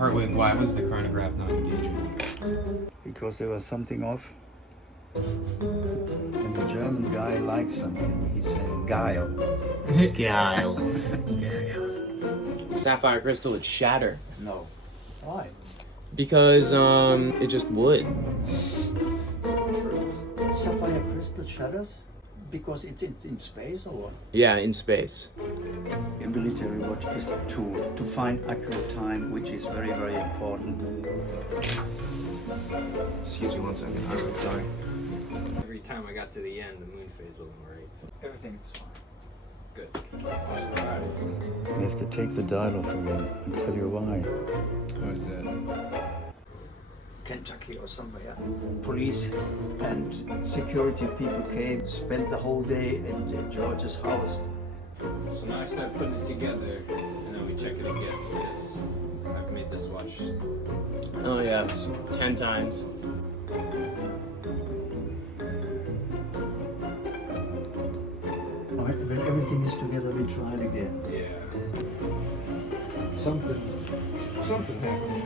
Hartwig, why was the chronograph not engaging? Because there was something off. And the German guy likes something. He said, Geil. Guile. Sapphire crystal would shatter. No. Why? Because, it just would. Sapphire crystal shatters? Because it's in space or what? Yeah, in space. A military watch is a tool to find accurate time, which is very, very important. Excuse me one second, Hartwig, sorry. Every time I got to the end, the moon phase wasn't right. So. Everything's fine. Good. Awesome. All right. We have to take the dial off again and tell you why. What is that? Kentucky or somewhere. Police and security people came, spent the whole day in George's house. So now I start putting it together, and then we check it again because I've made this watch. Oh yes, 10 times. When everything is together, we try it again. Yeah. Something happened.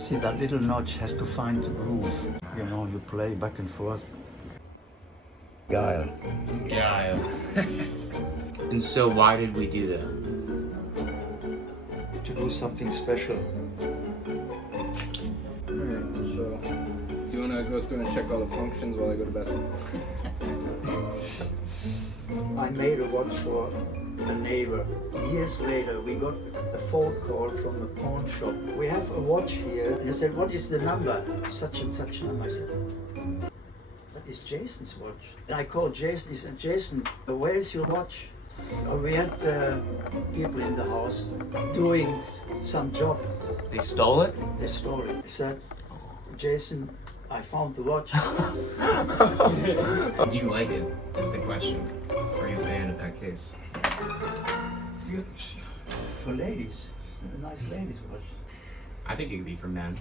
See, that little notch has to find the groove. You know, you play back and forth. Geil. Guile. And so why did we do that? To do something special. Alright, so do you want to go through and check all the functions while I go to bed? I made a watch for a neighbor. Years later, we got a phone call from the pawn shop. We have a watch here. And he said, what is the number? Such and such number. I said, that is Jason's watch. And I called Jason. He said, Jason, where is your watch? We had people in the house doing some job. They stole it? They stole it. He said, Jason, I found the watch. Do you like it? Is the question. Are you a fan of that case? For ladies. A nice ladies watch. I think it could be for men.